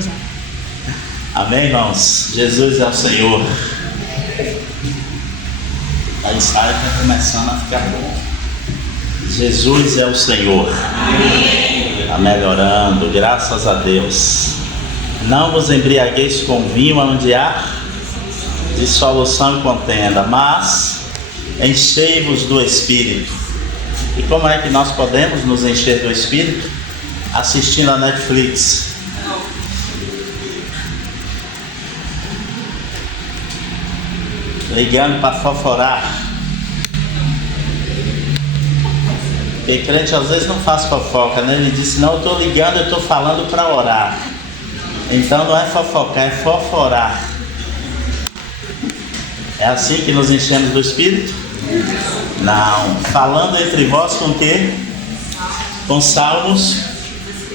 já. Amém, irmãos? Jesus é o Senhor. A ensaio está começando a ficar bom. Jesus é o Senhor. Amém. Está melhorando, graças a Deus. Não vos embriagueis com vinho onde há dissolução e contenda, mas enchei-vos do Espírito. E como é que nós podemos nos encher do Espírito? Assistindo a Netflix. Ligando para foforar. Porque crente às vezes não faz fofoca, né? Ele disse, não, eu estou ligando, eu estou falando para orar. Então não é fofocar, é foforar. É assim que nos enchemos do Espírito? Não. Falando entre vós com o quê? Com salmos,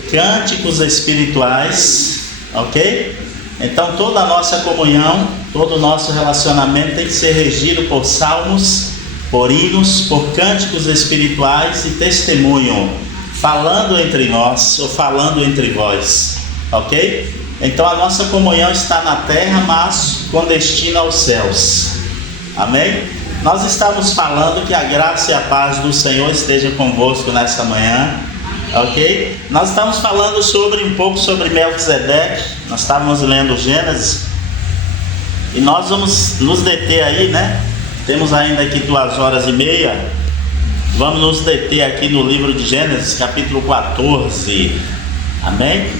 cânticos espirituais, ok? Então toda a nossa comunhão, todo o nosso relacionamento tem que ser regido por salmos, por hinos, por cânticos espirituais e testemunho, falando entre nós ou falando entre vós, ok? Então a nossa comunhão está na terra, mas com destino aos céus, amém? Nós estamos falando que a graça e a paz do Senhor estejam convosco nessa manhã, ok? Nós estamos falando um pouco sobre Melquisedeque. Nós estávamos lendo Gênesis e nós vamos nos deter aí, né? Temos ainda aqui 2h30. Vamos nos deter aqui no livro de Gênesis, capítulo 14, amém?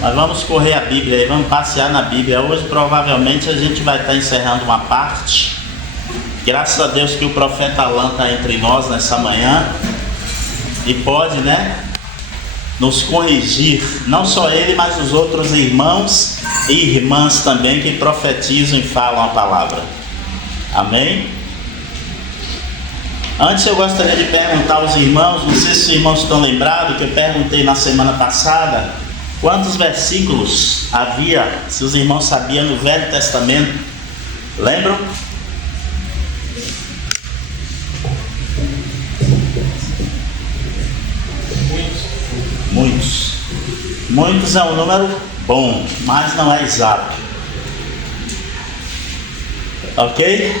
Nós vamos correr a Bíblia aí, vamos passear na Bíblia. Hoje provavelmente a gente vai estar encerrando uma parte. Graças a Deus que o profeta Alan está entre nós nessa manhã e pode, né, nos corrigir, não só ele, mas os outros irmãos e irmãs também que profetizam e falam a palavra, amém? Antes eu gostaria de perguntar aos irmãos, não sei se os irmãos estão lembrados que eu perguntei na semana passada quantos versículos havia, se os irmãos sabiam, no Velho Testamento, lembram? Muitos é um número bom, mas não é exato, ok?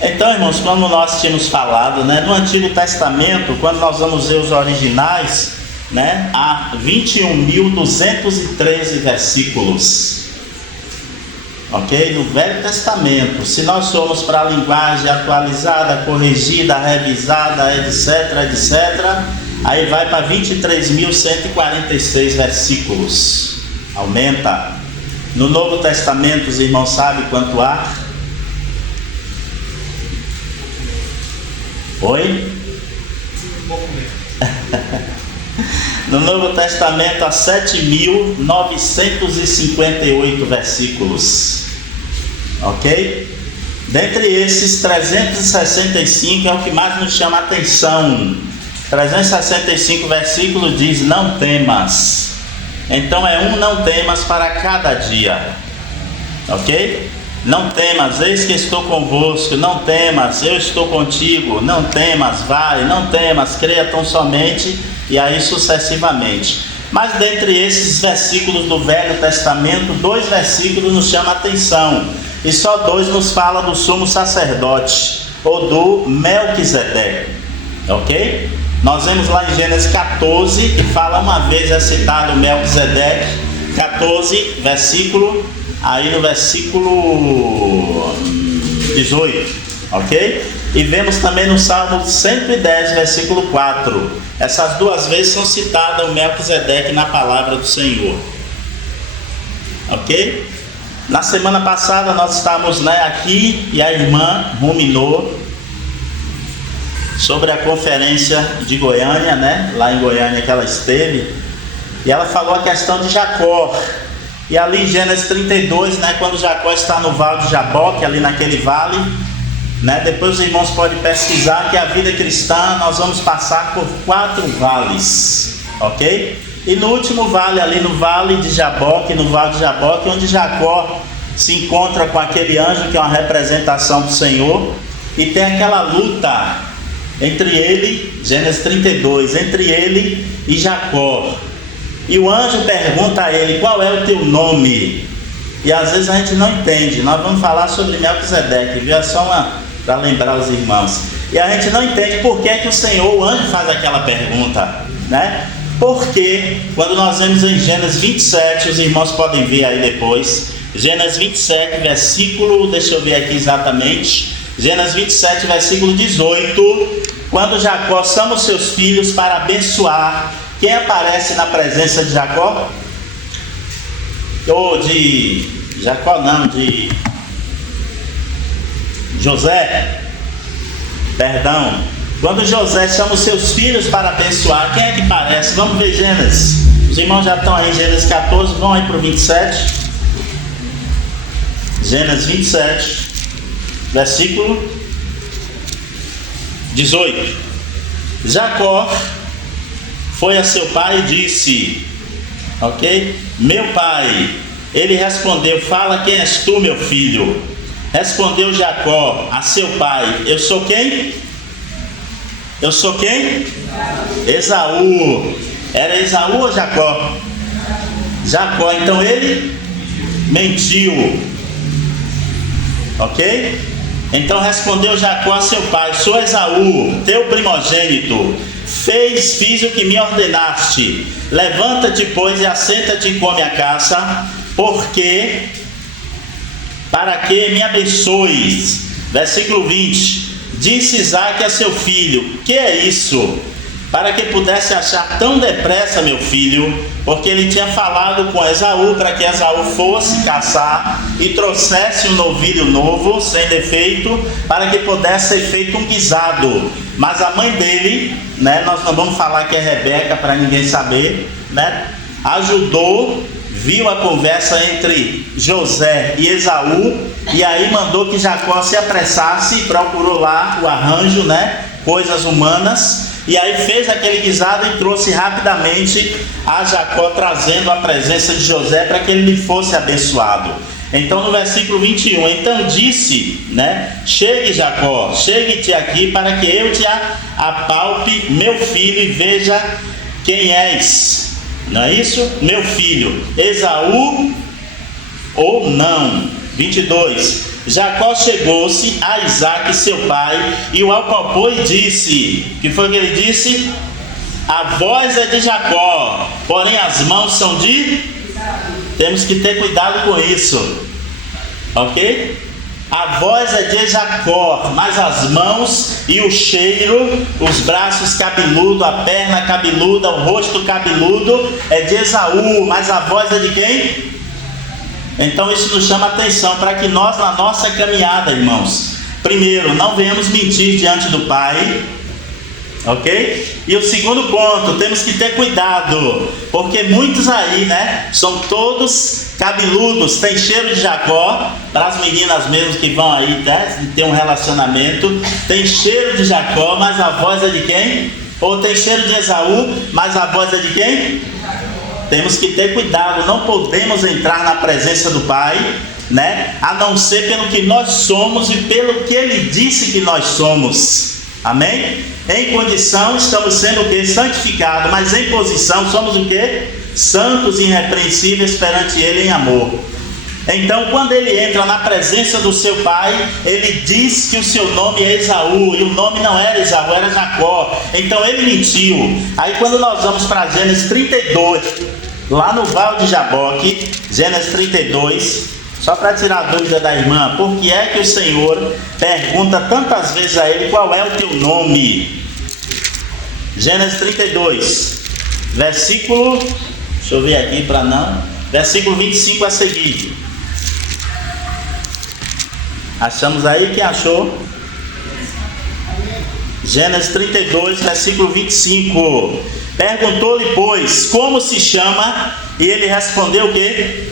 Então, irmãos, como nós tínhamos falado, né, no Antigo Testamento, quando nós vamos ver os originais, né, há 21.213 versículos, ok? No Velho Testamento. Se nós formos para a linguagem atualizada, corrigida, revisada, etc, aí vai para 23.146 versículos. Aumenta. No Novo Testamento, os irmãos sabem quanto há? Oi? No Novo Testamento há 7.958 versículos. Ok? Dentre esses, 365 é o que mais nos chama a atenção. 365 versículos diz, não temas. Então é não temas para cada dia, ok? Não temas, eis que estou convosco. Não temas, eu estou contigo. Não temas, vai. Não temas, creia tão somente. E aí sucessivamente. Mas dentre esses versículos do Velho Testamento, 2 versículos nos chamam a atenção. E só 2 nos falam do sumo sacerdote, ou do Melquisedeque, ok? Nós vemos lá em Gênesis 14, que fala uma vez, é citado o Melquisedeque, 14, versículo, aí no versículo 18, ok? E vemos também no Salmo 110, versículo 4. Essas 2 vezes são citadas o Melquisedeque na palavra do Senhor, ok? Na semana passada nós estávamos, né, aqui e a irmã ruminou sobre a conferência de Goiânia, né? Lá em Goiânia que ela esteve, e ela falou a questão de Jacó. E ali em Gênesis 32, né, quando Jacó está no vale de Jaboque, ali naquele vale, né, depois os irmãos podem pesquisar que a vida cristã nós vamos passar por 4 vales, ok? E no último vale, ali no vale de Jaboque, onde Jacó se encontra com aquele anjo que é uma representação do Senhor, e tem aquela luta entre ele, Gênesis 32, entre ele e Jacó, E o anjo pergunta a ele: qual é o teu nome? E às vezes a gente não entende. Nós vamos falar sobre Melquisedeque, viu? É só para lembrar os irmãos. E a gente não entende por que que o Senhor, o anjo, faz aquela pergunta, né? Porque quando nós vemos em Gênesis 27, os irmãos podem ver aí depois, Gênesis 27, versículo, deixa eu ver aqui exatamente, Gênesis 27, versículo 18, quando Jacó chama os seus filhos para abençoar, quem aparece na presença de Jacó? Ou de Jacó não, de José, perdão. Quando José chama os seus filhos para abençoar, quem é que aparece? Vamos ver Gênesis. Os irmãos já estão aí em Gênesis 14, vão aí para o 27. Gênesis 27, versículo 18. Jacó foi a seu pai e disse, ok? Meu pai. Ele respondeu, fala quem és tu, meu filho. Respondeu Jacó a seu pai, eu sou quem? Eu sou quem? Esaú. Era Esaú ou Jacó? Jacó. Então ele mentiu, ok? Então respondeu Jacó a seu pai, sou Esaú, teu primogênito. Fiz o que me ordenaste. Levanta-te, pois, e assenta-te e come a caça, porque para que me abençoes. Versículo 20. Disse Isaque a seu filho, que é isso? Para que pudesse achar tão depressa meu filho, porque ele tinha falado com Esaú, para que Esaú fosse caçar e trouxesse um novilho novo, sem defeito, para que pudesse ser feito um guisado. Mas a mãe dele, né, nós não vamos falar que é Rebeca para ninguém saber, né, ajudou, viu a conversa entre José e Esaú, e aí mandou que Jacó se apressasse, procurou lá o arranjo, né, coisas humanas, e aí fez aquele guisado e trouxe rapidamente a Jacó, trazendo a presença de José para que ele lhe fosse abençoado. Então no versículo 21, então disse, né, chegue Jacó, chegue-te aqui para que eu te apalpe, meu filho, e veja quem és. Não é isso? Meu filho, Esaú ou não? 22. Jacó chegou-se a Isaque seu pai e o apalpou e disse, que foi que ele disse? A voz é de Jacó, porém as mãos são de... Temos que ter cuidado com isso, ok? A voz é de Jacó, mas as mãos e o cheiro, os braços cabeludos, a perna cabeluda, o rosto cabeludo é de Esaú, mas a voz é de quem? Então isso nos chama a atenção para que nós, na nossa caminhada, irmãos, primeiro, não venhamos mentir diante do Pai, ok? E o segundo ponto, temos que ter cuidado, porque muitos aí, né, são todos cabeludos, tem cheiro de Jacó, para as meninas mesmo que vão aí, né, ter um relacionamento, tem cheiro de Jacó, mas a voz é de quem? Ou tem cheiro de Esaú, mas a voz é de quem? Temos que ter cuidado, não podemos entrar na presença do Pai, né, a não ser pelo que nós somos e pelo que Ele disse que nós somos, amém? Em condição estamos sendo o que? Santificados, mas em posição somos o que? Santos e irrepreensíveis perante Ele em amor. Então quando ele entra na presença do seu pai, ele diz que o seu nome é Esaú, e o nome não era Esaú, era Jacó. Então ele mentiu. Aí quando nós vamos para Gênesis 32, lá no Val de Jaboque, Gênesis 32, só para tirar a dúvida da irmã, por que é que o Senhor pergunta tantas vezes a ele qual é o teu nome? Gênesis 32, versículo, deixa eu ver aqui para não, versículo 25 a seguir. Achamos aí? Quem achou? Gênesis 32, versículo 25. Perguntou-lhe, pois, como se chama? E ele respondeu o quê?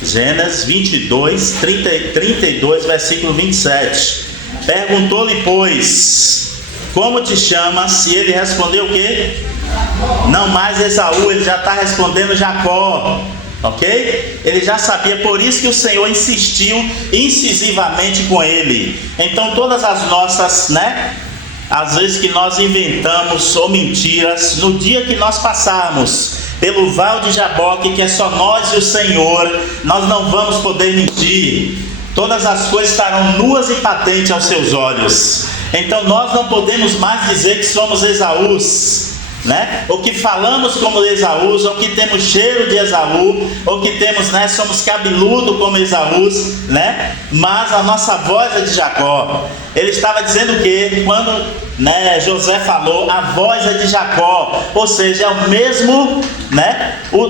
Gênesis 22, 32, versículo 27. Perguntou-lhe, pois, como te chamas? E ele respondeu o quê? Não mais Esaú, ele já está respondendo Jacó. Ok? Ele já sabia, por isso que o Senhor insistiu incisivamente com ele. Então todas as nossas, né, às vezes que nós inventamos ou mentiras, no dia que nós passarmos pelo Val de Jaboque, que é só nós e o Senhor, nós não vamos poder mentir. Todas as coisas estarão nuas e patentes aos seus olhos. Então nós não podemos mais dizer que somos Esaús, né? Ou que falamos como Esaús, ou que temos cheiro de Esaú, ou que temos, né, somos cabeludo como Esaús, né? Mas a nossa voz é de Jacó. Ele estava dizendo que quando, né, José falou, a voz é de Jacó, ou seja, é o mesmo, né, o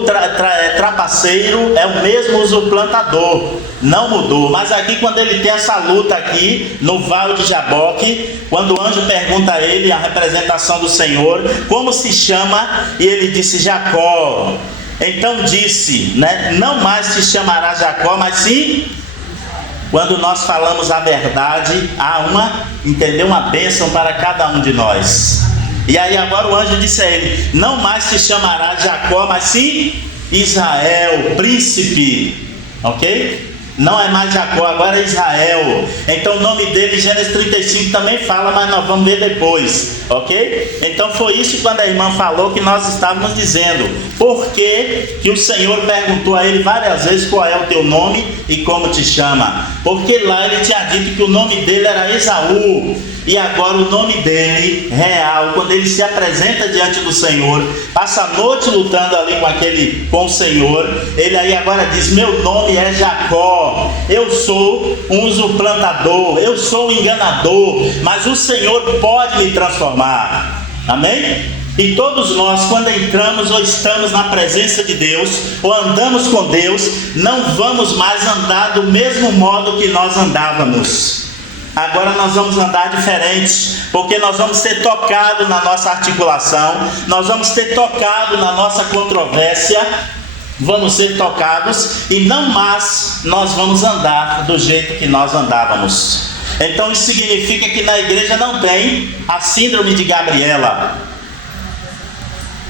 trapaceiro, é o mesmo usurpador, não mudou. Mas aqui, quando ele tem essa luta aqui no Vale de Jaboque, quando o anjo pergunta a ele, a representação do Senhor, como se chama, e ele disse Jacó. Então disse, né, não mais se chamará Jacó, mas sim, quando nós falamos a verdade, há uma bênção para cada um de nós. E aí agora o anjo disse a ele, não mais se chamará Jacó, mas sim Israel, príncipe, ok? Não é mais Jacó, agora é Israel. Então o nome dele, Gênesis 35 também fala, mas nós vamos ver depois, ok? Então foi isso quando a irmã falou que nós estávamos dizendo. Por que o Senhor perguntou a ele várias vezes qual é o teu nome e como te chama? Porque lá ele tinha dito que o nome dele era Esaú. E agora o nome dele, real, quando ele se apresenta diante do Senhor, passa a noite lutando ali com o Senhor, ele aí agora diz, meu nome é Jacó, eu sou um suplantador, eu sou um enganador, mas o Senhor pode me transformar, amém? E todos nós, quando entramos ou estamos na presença de Deus, ou andamos com Deus, não vamos mais andar do mesmo modo que nós andávamos. Agora nós vamos andar diferente, porque nós vamos ser tocados na nossa articulação, nós vamos ser tocados na nossa controvérsia, vamos ser tocados, e não mais nós vamos andar do jeito que nós andávamos. Então isso significa que na igreja não tem a síndrome de Gabriela.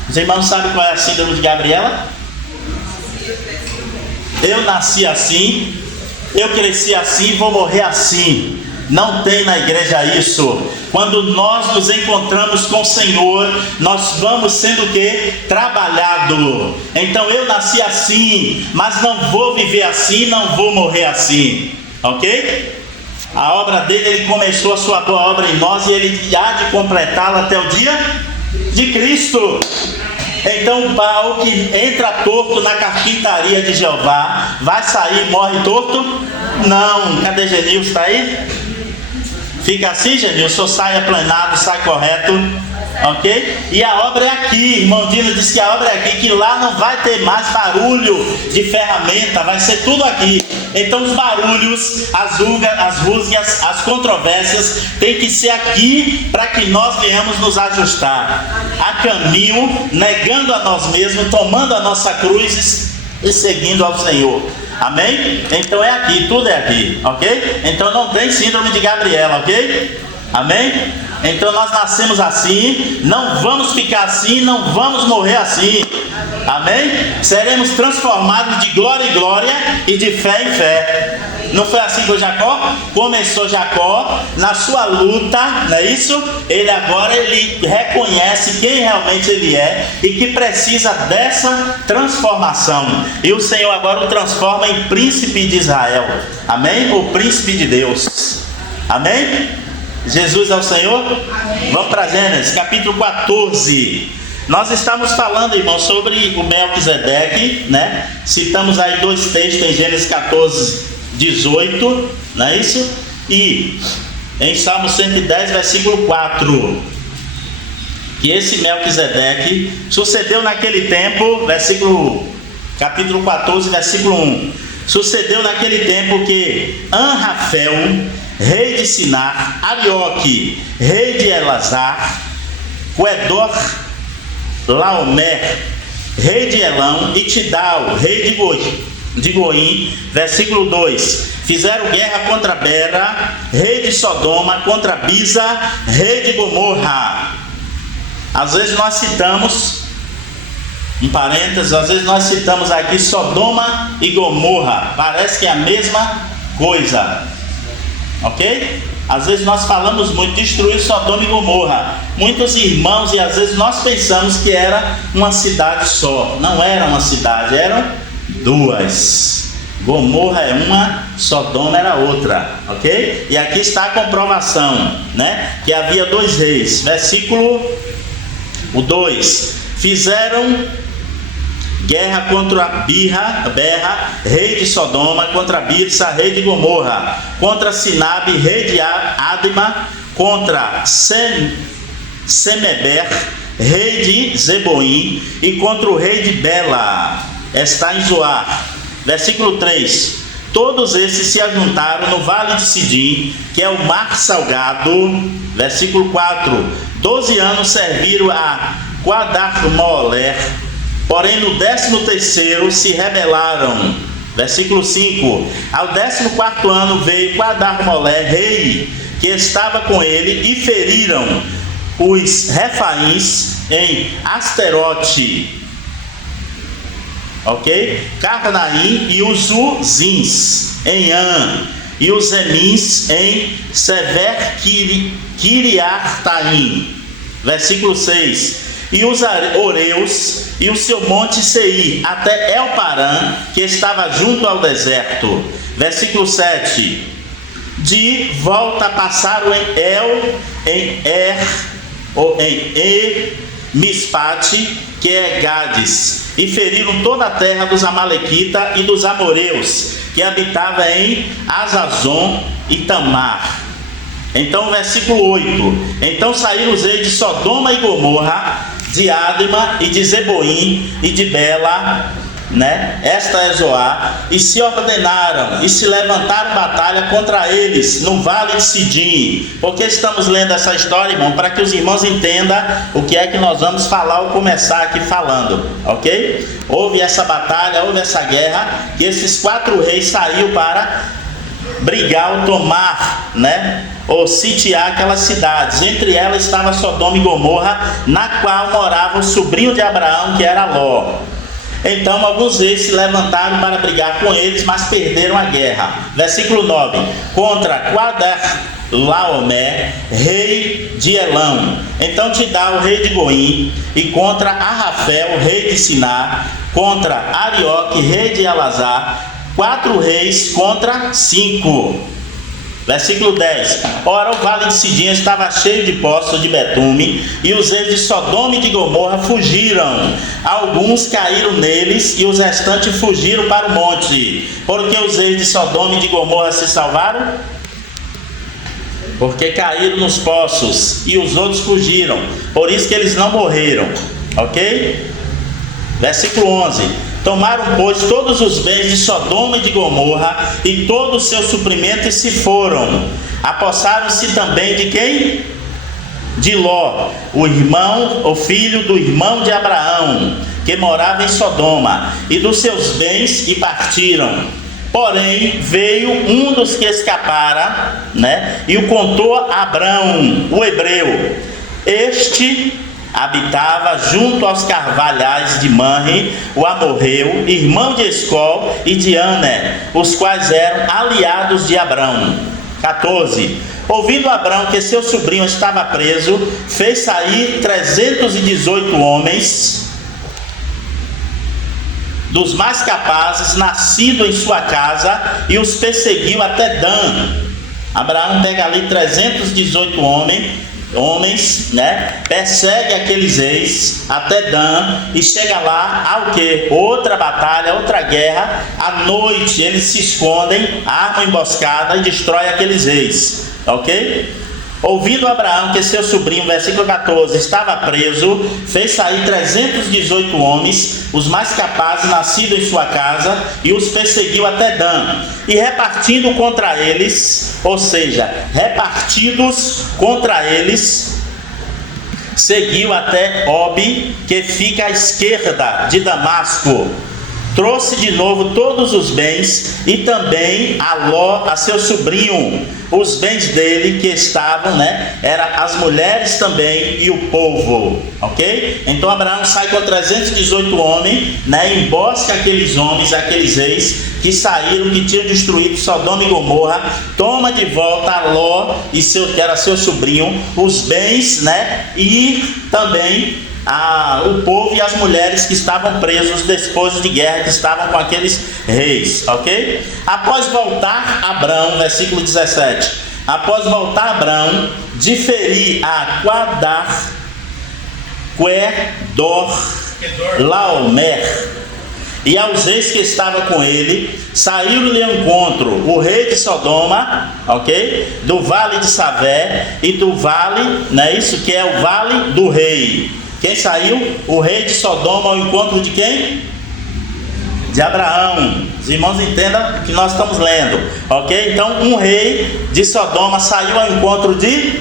Os irmãos sabem qual é a síndrome de Gabriela? Eu nasci assim, eu cresci assim, vou morrer assim. Não tem na igreja isso. Quando nós nos encontramos com o Senhor, nós vamos sendo o que? Trabalhado. Então eu nasci assim, mas não vou viver assim, não vou morrer assim, ok? A obra dele, ele começou a sua boa obra em nós e ele há de completá-la até o dia de Cristo. Então o pau que entra torto na carpintaria de Jeová, vai sair e morre torto? Não. Cadê Genilson? Está aí? Fica assim, Genilson, sai aplanado, sai correto, ok? E a obra é aqui, irmão Dino disse que a obra é aqui, que lá não vai ter mais barulho de ferramenta, vai ser tudo aqui. Então os barulhos, as rusgas, as controvérsias tem que ser aqui para que nós venhamos nos ajustar a caminho, negando a nós mesmos, tomando a nossa cruz e seguindo ao Senhor. Amém? Então é aqui, tudo é aqui, ok? Então não tem síndrome de Gabriela, ok? Amém? Então nós nascemos assim, não vamos ficar assim, não vamos morrer assim. Amém? Seremos transformados de glória em glória e de fé em fé. Não foi assim com Jacó? Começou Jacó na sua luta, não é isso? Ele agora reconhece quem realmente ele é e que precisa dessa transformação. E o Senhor agora o transforma em príncipe de Israel. Amém? O príncipe de Deus. Amém? Jesus é o Senhor? Amém. Vamos para Gênesis, capítulo 14. Nós estamos falando, irmão, sobre o Melquisedeque, né? Citamos aí dois textos em Gênesis 14, 18, não é isso? E em Salmo 110, versículo 4, que esse Melquisedeque sucedeu naquele tempo, capítulo 14, versículo 1. Sucedeu naquele tempo que Anrafel, rei de Sinar, Arioque, rei de Elazar, Quedor Laomer, rei de Elão, e Tidal, rei de Goim, versículo 2, fizeram guerra contra Bera, rei de Sodoma, contra Bisa, rei de Gomorra. Às vezes nós citamos, em parênteses, às vezes nós citamos aqui Sodoma e Gomorra, parece que é a mesma coisa, ok? Às vezes nós falamos muito, destruir Sodoma e Gomorra. Muitos irmãos, e às vezes nós pensamos que era uma cidade só. Não era uma cidade, eram duas. Gomorra é uma, Sodoma era outra, ok? E aqui está a comprovação, né? Que havia dois reis. Versículo 2: fizeram guerra contra Berra, rei de Sodoma, contra Birsa, rei de Gomorra, contra Sinabe, rei de Adma, contra Semeber, rei de Zeboim, e contra o rei de Bela. Está em Zoar. Versículo 3: todos esses se ajuntaram no vale de Sidim, que é o mar salgado. Versículo 4: 12 anos serviram a Quadarmoler, porém no 13º se rebelaram. Versículo 5: ao 14º ano veio Quadarmoler, rei, que estava com ele, e feriram os Refaíns em Asterote, ok? Carnaim, e os Uzins em An, e os Emins em Sever Kiriataim. Versículo 6: e os Oreus e o seu monte Seir, até El-Parã, que estava junto ao deserto. Versículo 7: de volta passaram em Mispate, que é Gades, e feriram toda a terra dos Amalequitas e dos Amoreus, que habitava em Azazon e Tamar. Então, versículo 8: então saíram os reis de Sodoma e Gomorra, de Adma e de Zeboim e de Bela, né? Esta é Zoar, e se ordenaram e se levantaram batalha contra eles no vale de Sidim. Por que estamos lendo essa história, irmão? Para que os irmãos entendam o que é que nós vamos falar ou começar aqui falando, ok? Houve essa batalha, houve essa guerra, que esses 4 reis saíram para brigar ou tomar, né? Ou sitiar aquelas cidades. Entre elas estava Sodoma e Gomorra, na qual morava o sobrinho de Abraão, que era Ló. Então alguns reis se levantaram para brigar com eles, mas perderam a guerra. Versículo 9: contra Quadarlaomer, rei de Elão, então Tidal, rei de Goim, e contra Arrafel, rei de Siná, contra Arioque, rei de Elazar, 4 reis contra 5. Versículo 10: ora o vale de Sidim estava cheio de poços de betume, e os reis de Sodoma e de Gomorra fugiram. Alguns caíram neles, e os restantes fugiram para o monte. Por que os reis de Sodoma e de Gomorra se salvaram? Porque caíram nos poços, e os outros fugiram. Por isso que eles não morreram, ok? Versículo 11: tomaram, pois, todos os bens de Sodoma e de Gomorra e todo o seu suprimento, e se foram. Apossaram-se também de quem? De Ló, o filho do irmão de Abraão, que morava em Sodoma, e dos seus bens, e partiram. Porém veio um dos que escapara, né, e o contou a Abrão, o hebreu. Este habitava junto aos carvalhais de Manre, o amorreu, irmão de Escol e de Aner, os quais eram aliados de Abrão. 14: ouvindo Abrão que seu sobrinho estava preso, fez sair 318 homens dos mais capazes, nascidos em sua casa, e os perseguiu até Dan. Abraão pega ali 318 homens, né? Persegue aqueles reis até Dan, e chega lá ao que? Outra batalha, outra guerra. À noite eles se escondem, armam emboscada e destrói aqueles reis, ok? Ouvindo Abraão que seu sobrinho, versículo 14, estava preso, fez sair 318 homens, os mais capazes, nascidos em sua casa, e os perseguiu até Dan. E repartindo contra eles, ou seja, repartidos contra eles, seguiu até Obi, que fica à esquerda de Damasco. trouxe de novo todos os bens e também a Ló, a seu sobrinho, os bens dele que estavam, eram as mulheres também e o povo, ok? Então Abraão sai com 318 homens, embosca aqueles homens, aqueles reis que saíram, que tinham destruído Sodoma e Gomorra, toma de volta a Ló, que era seu sobrinho, os bens, e também o povo e as mulheres que estavam presos, os despojos de guerra que estavam com aqueles reis, ok? Após voltar Abrão, versículo 17, após voltar Abrão de ferir a Quadar, Quedor, Laomer e aos reis que estavam com ele, saiu-lhe ao encontro o rei de Sodoma, ok? Do vale de Savé e do vale, isso que é o vale do rei. Quem saiu? O rei de Sodoma ao encontro de quem? De Abraão. Os irmãos entendam que nós estamos lendo, ok? Então um rei de Sodoma saiu ao encontro de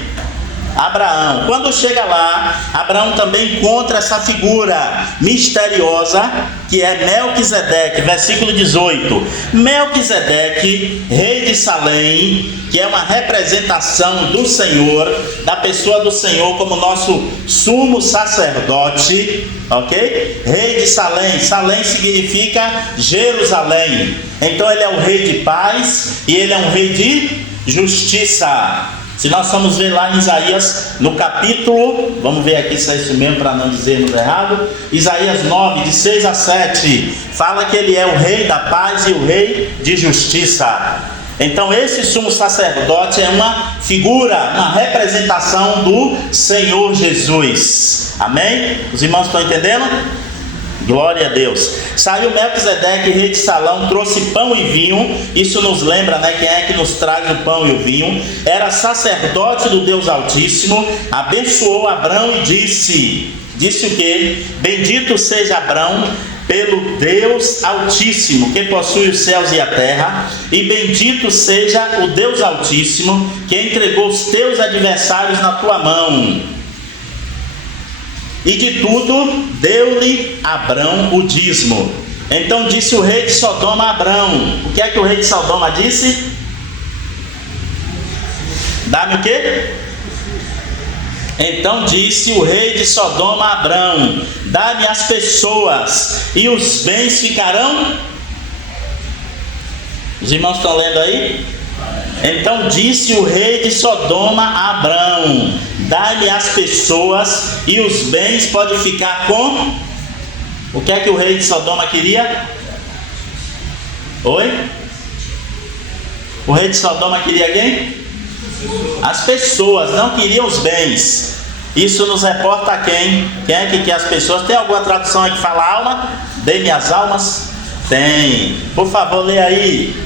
Abraão. Quando chega lá, Abraão também encontra essa figura misteriosa que é Melquisedeque, versículo 18. Melquisedeque, rei de Salém, que é uma representação do Senhor, da pessoa do Senhor como nosso sumo sacerdote, ok? Rei de Salém. Salém significa Jerusalém. Então ele é o rei de paz e ele é um rei de justiça. Se nós formos ver lá em Isaías, no capítulo, vamos ver aqui se é isso mesmo para não dizermos errado, Isaías 9, de 6 a 7, fala que ele é o rei da paz e o rei de justiça. Então esse sumo sacerdote é uma figura, uma representação do Senhor Jesus. Amém? Os irmãos estão entendendo? Glória a Deus. Saiu Melquisedeque, rei de Salão, trouxe pão e vinho. Isso nos lembra, quem é que nos traz o pão e o vinho. Era sacerdote do Deus Altíssimo. Abençoou Abrão e disse o quê? Bendito seja Abrão pelo Deus Altíssimo, que possui os céus e a terra, e bendito seja o Deus Altíssimo, que entregou os teus adversários na tua mão. E de tudo deu-lhe Abrão o dízimo. Então disse o rei de Sodoma a Abrão. O que é que o rei de Sodoma disse? Dá-me o quê? Então disse o rei de Sodoma a Abrão: dá-me as pessoas e os bens ficarão. Os irmãos estão lendo aí? Então disse o rei de Sodoma a Abrão: dá-lhe as pessoas e os bens pode ficar com. O que é que o rei de Sodoma queria? Oi? O rei de Sodoma queria quem? As pessoas, não queria os bens. Isso nos reporta a quem? Quem é que quer as pessoas? Tem alguma tradução aí que fala alma? Dê-me as almas? Tem. Por favor, lê aí.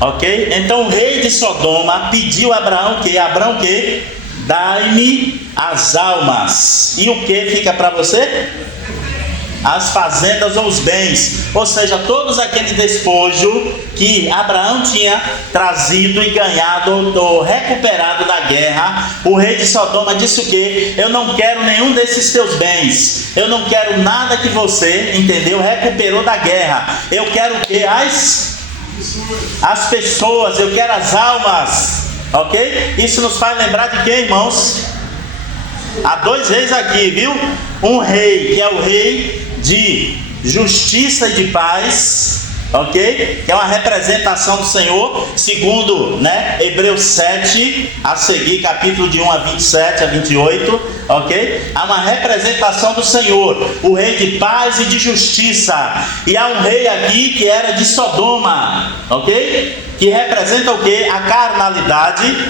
Ok? Então o rei de Sodoma pediu a Abraão que? Abraão que? Dai-me as almas. E o que fica para você? As fazendas ou os bens. Ou seja, todos aquele despojo que Abraão tinha trazido e ganhado ou recuperado da guerra. O rei de Sodoma disse o que? Eu não quero nenhum desses teus bens. Eu não quero nada que você, entendeu? Recuperou da guerra. Eu quero o que? As pessoas, eu quero as almas, ok? Isso nos faz lembrar de quem, irmãos? Há dois reis aqui, viu? Um rei que é o rei de justiça e de paz, ok? Que é uma representação do Senhor, segundo Hebreus 7, a seguir, capítulo de 1 a 27 a 28, ok? Há uma representação do Senhor, o rei de paz e de justiça. E há um rei aqui que era de Sodoma, ok? Que representa o que? A carnalidade,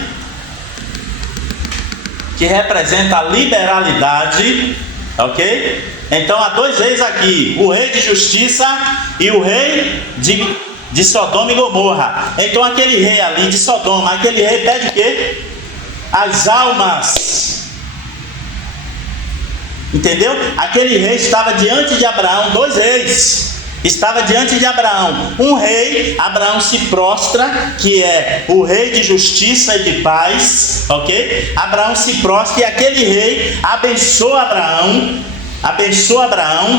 que representa a liberalidade, ok? Então há dois reis aqui, o rei de justiça e o rei de Sodoma e Gomorra. Então aquele rei ali de Sodoma, aquele rei pede o quê? As almas. Entendeu? Aquele rei estava diante de Abraão, dois reis. Estava diante de Abraão um rei. Abraão se prostra, que é o rei de justiça e de paz, ok? Abraão se prostra e aquele rei abençoa Abraão,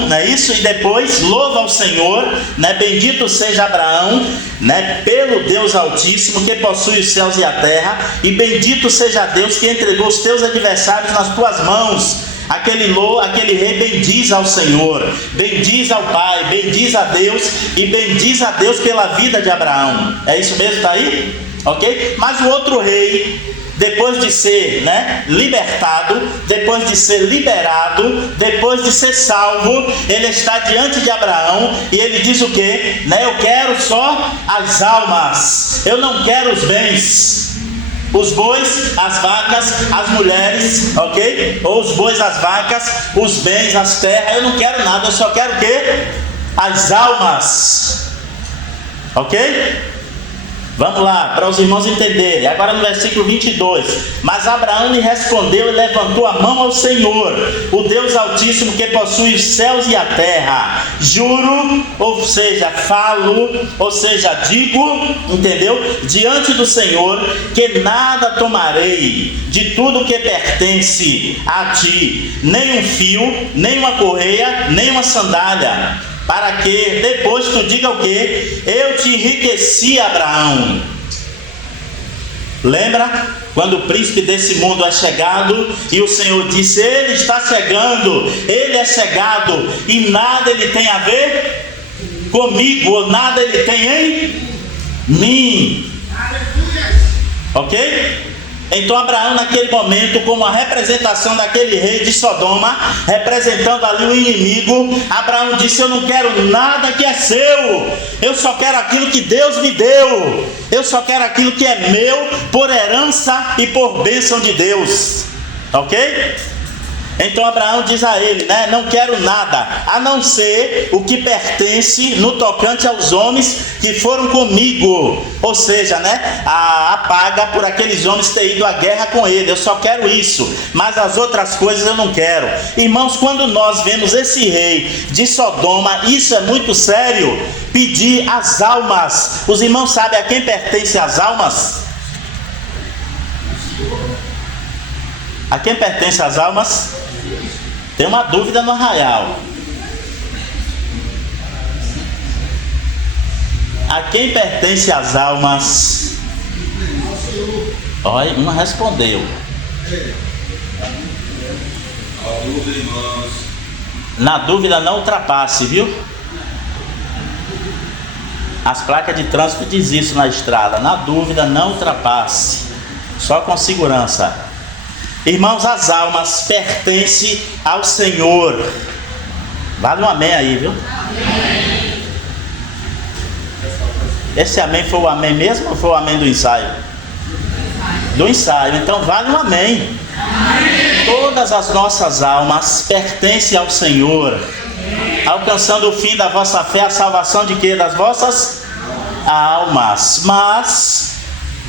não é isso? E depois louva ao Senhor, né? Bendito seja Abraão, né? Pelo Deus Altíssimo, que possui os céus e a terra, e bendito seja Deus que entregou os teus adversários nas tuas mãos. Aquele rei bendiz ao Senhor, bendiz ao Pai, bendiz a Deus e bendiz a Deus pela vida de Abraão. É isso mesmo, está aí? Ok? Mas o outro rei, depois de ser, né, libertado, depois de ser liberado, depois de ser salvo, ele está diante de Abraão e ele diz o quê? Né, eu quero só as almas, eu não quero os bens. Os bois, as vacas, as mulheres, ok? Ou os bois, as vacas, os bens, as terras. Eu não quero nada, eu só quero o quê? As almas. Ok? Vamos lá, para os irmãos entenderem. Agora no versículo 22. Mas Abraão lhe respondeu e levantou a mão ao Senhor, o Deus Altíssimo, que possui os céus e a terra. Juro, ou seja, falo, ou seja, digo, entendeu? Diante do Senhor, que nada tomarei de tudo que pertence a ti, nem um fio, nem uma correia, nem uma sandália, para que depois tu diga o quê? Eu te enriqueci, Abraão. Lembra quando o príncipe desse mundo é chegado e o Senhor disse: ele está chegando, ele é chegado e nada ele tem a ver comigo, ou nada ele tem em mim. Ok? Então Abraão, naquele momento, como a representação daquele rei de Sodoma, representando ali o inimigo, Abraão disse: eu não quero nada que é seu, eu só quero aquilo que Deus me deu, eu só quero aquilo que é meu por herança e por bênção de Deus. Ok? Então Abraão diz a ele, né, não quero nada, a não ser o que pertence no tocante aos homens que foram comigo. Ou seja, né, a paga por aqueles homens ter ido à guerra com ele. Eu só quero isso, mas as outras coisas eu não quero. Irmãos, quando nós vemos esse rei de Sodoma, isso é muito sério, pedir as almas. Os irmãos sabem a quem pertence as almas? A quem pertence as almas? Tem uma dúvida no arraial. A quem pertence as almas? Olha, uma respondeu. Na dúvida não ultrapasse, viu? As placas de trânsito diz isso na estrada. Na dúvida não ultrapasse, só com segurança. Irmãos, as almas pertencem ao Senhor. Vale um amém aí, viu? Amém. Esse amém foi o amém mesmo ou foi o amém do ensaio? Do ensaio, então vale um amém. Amém. Todas as nossas almas pertencem ao Senhor, alcançando o fim da vossa fé, a salvação de quê? Das vossas almas. Mas,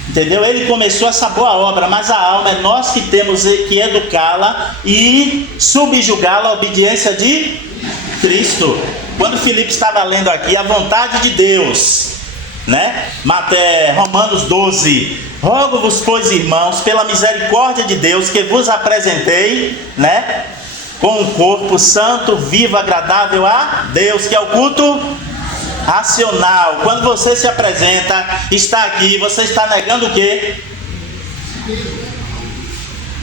entendeu? Ele começou essa boa obra, mas a alma é nós que temos que educá-la e subjugá-la à obediência de Cristo. Quando Filipe estava lendo aqui a vontade de Deus, né? Romanos 12: rogo-vos, pois, irmãos, pela misericórdia de Deus, que vos apresentei, né, com um corpo santo, vivo, agradável a Deus, que é o culto racional. Quando você se apresenta, está aqui, você está negando o quê?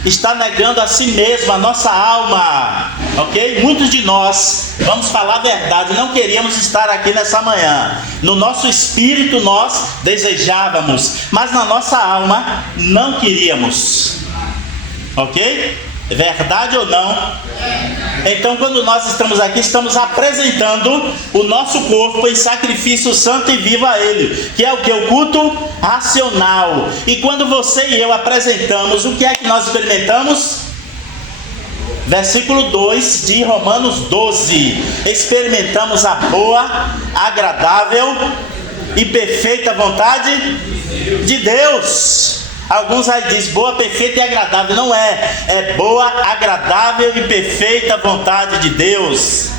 Está negando a si mesmo, a nossa alma, ok? Muitos de nós, vamos falar a verdade, não queríamos estar aqui nessa manhã. No nosso espírito nós desejávamos, mas na nossa alma não queríamos, ok? Verdade ou não? Então, quando nós estamos aqui, estamos apresentando o nosso corpo em sacrifício santo e vivo a Ele, que é o que? O culto racional. E quando você e eu apresentamos, o que é que nós experimentamos? Versículo 2 de Romanos 12: experimentamos a boa, agradável e perfeita vontade de Deus. Alguns aí dizem boa, perfeita e agradável. Não é, é boa, agradável e perfeita vontade de Deus.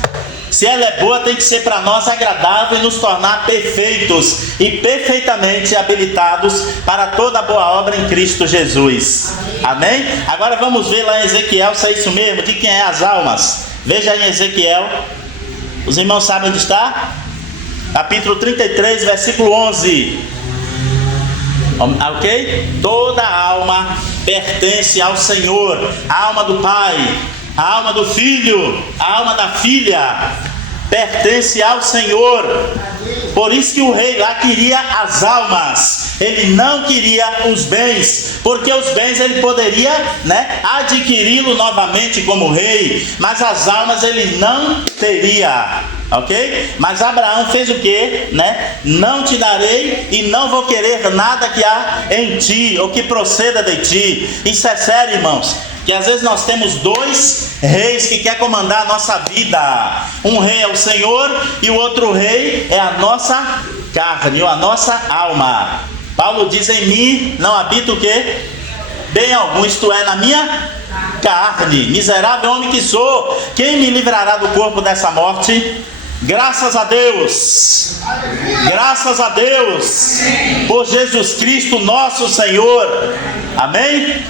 Se ela é boa, tem que ser para nós agradável e nos tornar perfeitos e perfeitamente habilitados para toda boa obra em Cristo Jesus. Amém? Agora vamos ver lá em Ezequiel se é isso mesmo, de quem é as almas. Veja em Ezequiel. Os irmãos sabem onde está? Capítulo 33, versículo 11. Ok? Toda alma pertence ao Senhor. A alma do Pai, a alma do Filho, a alma da filha pertence ao Senhor. Por isso que o rei lá queria as almas. Ele não queria os bens, porque os bens ele poderia, adquiri-lo novamente como rei, mas as almas ele não teria. Ok? Mas Abraão fez o que? Não te darei e não vou querer nada que há em ti, ou que proceda de ti. Isso é sério, irmãos. Que às vezes nós temos dois reis que quer comandar a nossa vida. Um rei é o Senhor e o outro rei é a nossa carne, ou a nossa alma. Paulo diz: em mim não habita o que? Bem algum, isto é, na minha carne. Miserável homem que sou, quem me livrará do corpo dessa morte? Graças a Deus, graças a Deus, por Jesus Cristo nosso Senhor. Amém?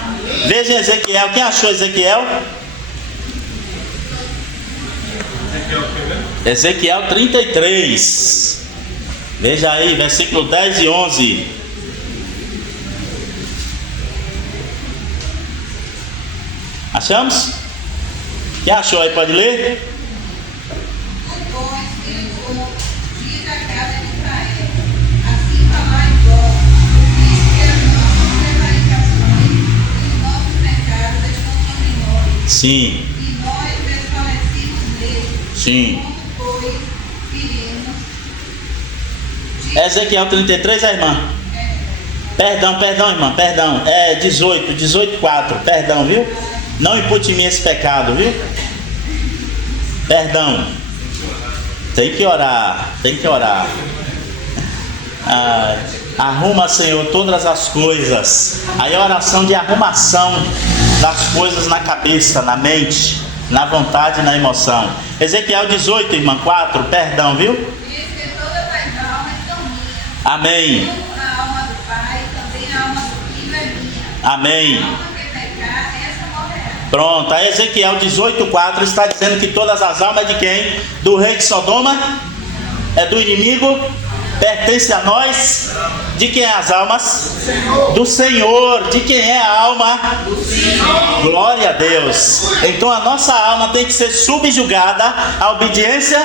Veja Ezequiel. Quem achou Ezequiel? Ezequiel 33. Veja aí, versículo 10 e 11. Achamos? Quem achou aí pode ler? Sim. E nós desfalecemos nele. Sim. Pois viremos. Ezequiel 33, irmã? Perdão, irmã, perdão. É 18:4, perdão, viu? Não impute em mim esse pecado, viu? Perdão. Tem que orar. Arruma, Senhor, todas as coisas. Aí a oração de arrumação das coisas na cabeça, na mente, na vontade e na emoção. Ezequiel 18, irmã, 4, perdão, viu? Diz que todas as almas são minhas. Amém. Como a alma do Pai, também a alma do Filho é minha. Amém. A alma que pecar, essa morrerá. Pronto, a Ezequiel 18:4 está dizendo que todas as almas de quem? Do rei de Sodoma? É do inimigo? Pertence a nós? De quem é as almas? Do Senhor. De quem é a alma? Do Senhor. Glória a Deus. Então a nossa alma tem que ser subjugada à obediência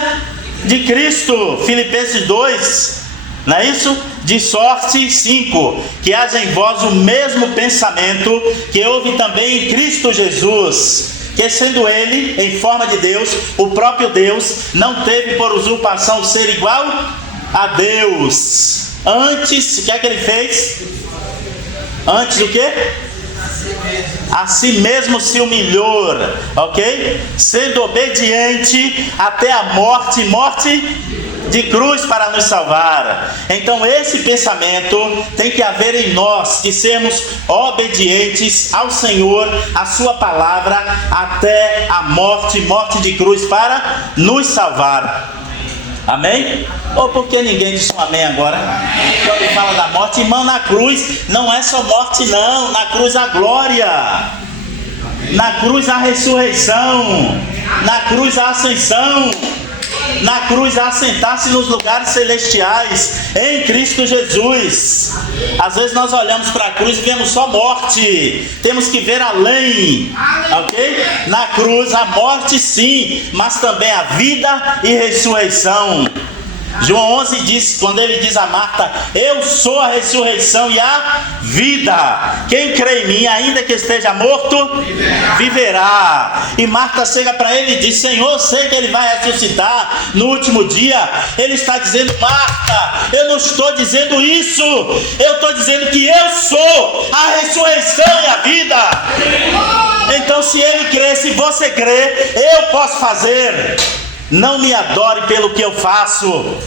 de Cristo. Filipenses 2, não é isso? De sorte 5, que haja em vós o mesmo pensamento que houve também em Cristo Jesus, que sendo ele em forma de Deus, o próprio Deus, não teve por usurpação ser igual a Deus. Antes, o que é que ele fez? Antes o que? A si mesmo se humilhou, ok? Sendo obediente até a morte de cruz para nos salvar. Então esse pensamento tem que haver em nós, de sermos obedientes ao Senhor, à sua palavra, até a morte de cruz para nos salvar. Amém? Ou porque ninguém disse um amém agora? Quando ele fala da morte, irmão, na cruz não é só morte não, na cruz a glória, na cruz a ressurreição, na cruz a ascensão, na cruz a assentar-se nos lugares celestiais em Cristo Jesus. Às vezes nós olhamos para a cruz e vemos só morte, temos que ver além, ok? Na cruz a morte sim, mas também a vida e ressurreição. João 11 diz, quando ele diz a Marta: eu sou a ressurreição e a vida, quem crê em mim, ainda que esteja morto, viverá. E Marta chega para ele e diz: Senhor, eu sei que ele vai ressuscitar no último dia. Ele está dizendo: Marta, eu não estou dizendo isso, eu estou dizendo que eu sou a ressurreição e a vida. Então se ele crê, se você crê, eu posso fazer. Não me adore pelo que eu faço,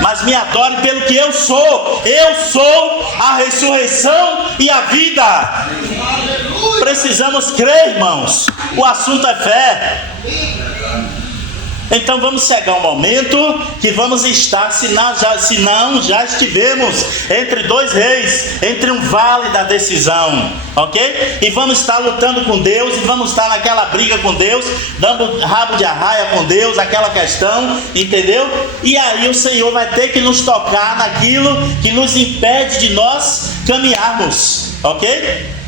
mas me adore pelo que eu sou. Eu sou a ressurreição e a vida. Precisamos crer, irmãos. O assunto é fé. Então vamos chegar um momento que vamos estar, se não já estivemos entre dois reis, entre um vale da decisão, ok? E vamos estar lutando com Deus, e vamos estar naquela briga com Deus, dando rabo de arraia com Deus, aquela questão, entendeu? E aí o Senhor vai ter que nos tocar naquilo que nos impede de nós caminharmos, ok?